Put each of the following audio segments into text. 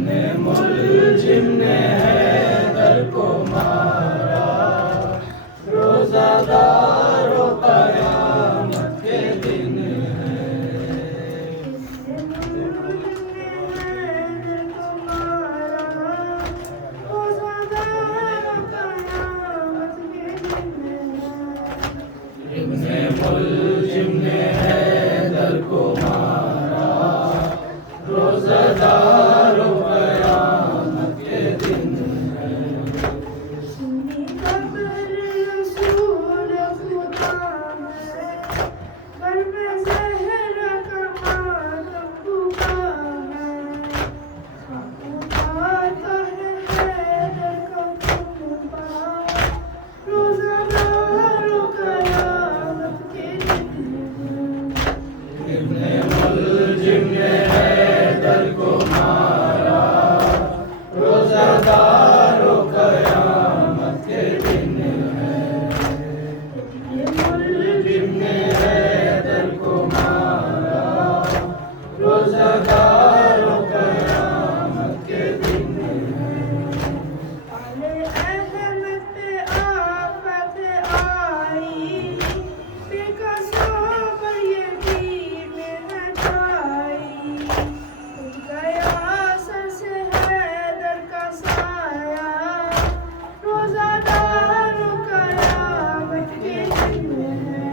इब्ने मुलजिम ने हैदर को मारा, रोज़ादारों क़यामत के दिन है। इब्ने मुलजिम ने हैदर को मारा, रोज़ादारों क़यामत के दिन है। सुन्नी कब्र रसूल खुदा है, घर में ज़हरा का मातम भूखा है। उठाता है हैदर का कुनबा, रोज़ादारों क़यामत के दिन है। इब्ने मुलजिम ने हैदर को मारा, रोज़ादारों क़यामत के दिन है। इब्ने मुलजिम ने हैदर को मारा, रोज़ादारों क़यामत के दिन है। आले अहमद पे आफत आई, बेकसों पर ये भीड़ हटाई। उठ गया सर से हैदर का साया, रोज़ादारों क़यामत के दिन है।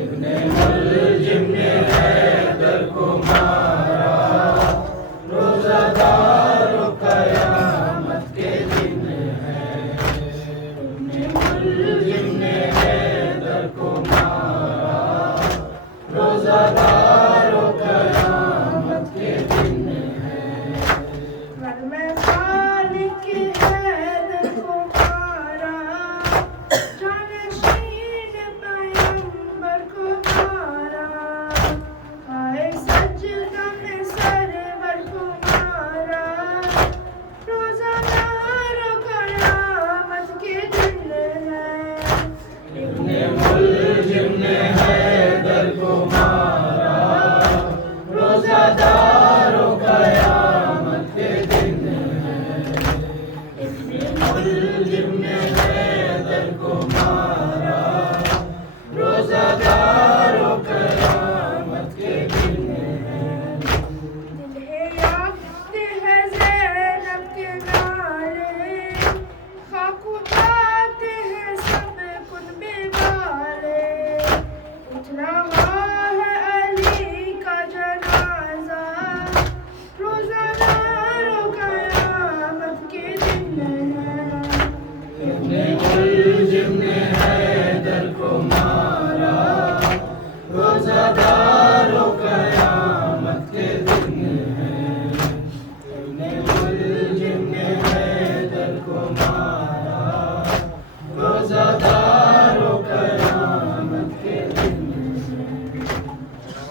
इब्ने मुलजिम ने हैदर को मारा, रोज़ादारों क़यामत के दिन है। इब्ने मुलजिम ने हैदर को मारा, रोज़ादारों क़यामत के दिन है। घर में खालिक हैदर को मारा, जानशीन पैगंबर को मारा। आए सजदा में सरवर को मारा, रोज़ादारों क़यामत के दिन है। इब्ने मुलजिम ने हैदर को मारा, रोज़ादारों क़यामत के दिन है। इब्ने मुलजिम ने हैदर को मारा, रोज़ादारों क़यामत के दिन है। दिल है याद है ज़ैनब के नारे, खाक उठाते हैं सब कुनबे वाले। उठ रहा है अली का जनाज़ा, रोज़ादारों क़यामत के दिन है। इब्ने मुलजिम ने हैदर को मारा, रोज़ादारों